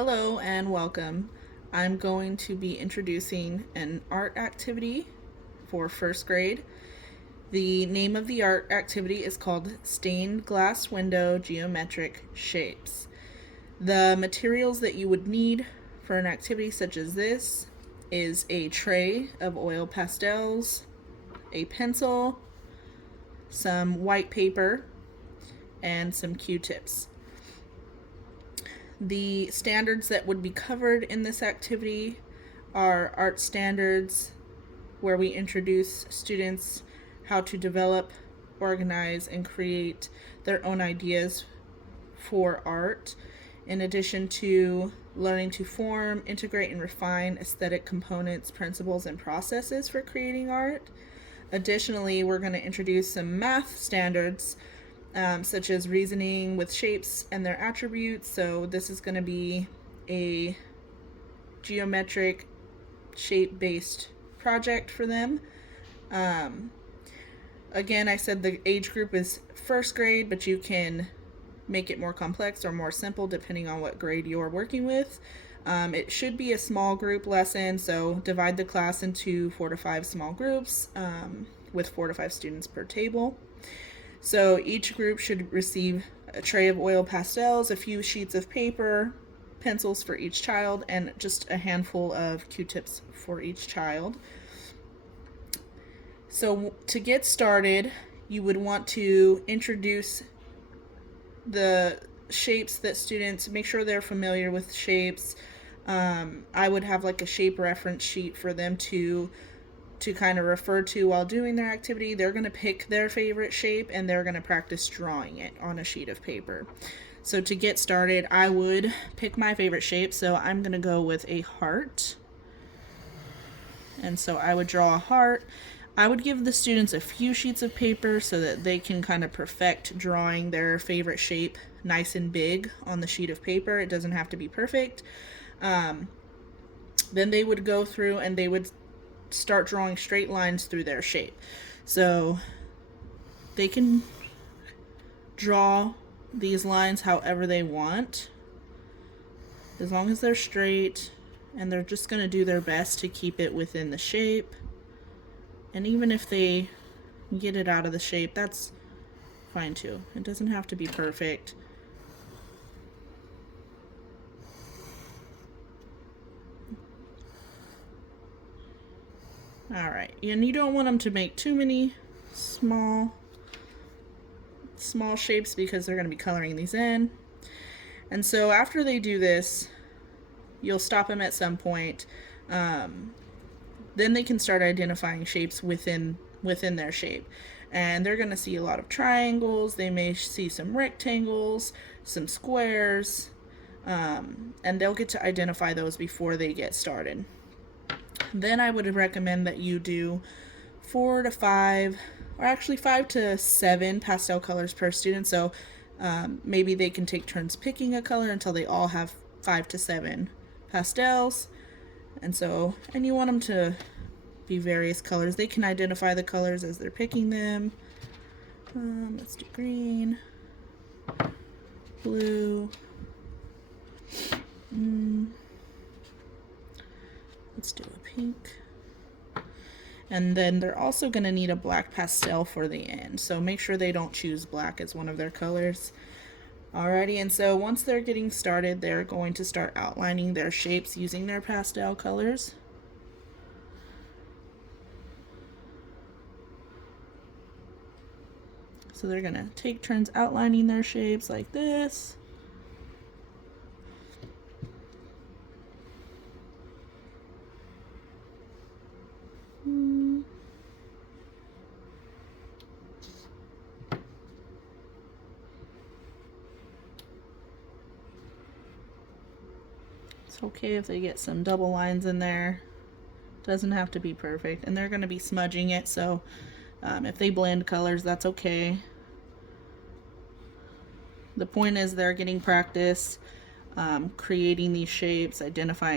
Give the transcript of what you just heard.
Hello and welcome. I'm going to be introducing an art activity for first grade. The name of the art activity is called Stained Glass Window Geometric Shapes. The materials that you would need for an activity such as this is a tray of oil pastels, a pencil, some white paper, and some Q-tips. The standards that would be covered in this activity are art standards, where we introduce students how to develop, organize, and create their own ideas for art, in addition to learning to form, integrate, and refine aesthetic components, principles, and processes for creating art. Additionally, we're going to introduce some math standards, such as reasoning with shapes and their attributes. So this is going to be a geometric shape-based project for them. Again, I said the age group is first grade, but you can make it more complex or more simple depending on what grade you're working with. It should be a small group lesson, so divide the class into 4 to 5 small groups with 4 to 5 students per table. So each group should receive a tray of oil pastels, a few sheets of paper, pencils for each child, and just a handful of Q-tips for each child. So to get started, you would want to introduce the shapes that students, make sure they're familiar with shapes. I would have like a shape reference sheet for them to kind of refer to while doing their activity. They're going to pick their favorite shape and they're going to practice drawing it on a sheet of paper. So to get started, I would pick my favorite shape. So I'm going to go with a heart. And so I would draw a heart. I would give the students a few sheets of paper so that they can kind of perfect drawing their favorite shape nice and big on the sheet of paper. It doesn't have to be perfect. Then they would go through and they would start drawing straight lines through their shape. So they can draw these lines however they want, as long as they're straight, and they're just going to do their best to keep it within the shape. And even if they get it out of the shape, that's fine too. It doesn't have to be perfect. Alright, and you don't want them to make too many small shapes because they're going to be coloring these in. And so after they do this, you'll stop them at some point. Then they can start identifying shapes within their shape. And they're going to see a lot of triangles. They may see some rectangles, some squares, and they'll get to identify those before they get started. Then I would recommend that you do 4 to 5, or actually 5 to 7 pastel colors per student. So maybe they can take turns picking a color until they all have 5 to 7 pastels. And you want them to be various colors. They can identify the colors as they're picking them. Let's do green, blue, let's do a pink. And then they're also going to need a black pastel for the end. So make sure they don't choose black as one of their colors. Alrighty, and so once they're getting started, they're going to start outlining their shapes using their pastel colors. So they're going to take turns outlining their shapes like this. It's okay if they get some double lines in there. Doesn't have to be perfect. And they're going to be smudging it, so if they blend colors, that's okay. The point is they're getting practice creating these shapes, identifying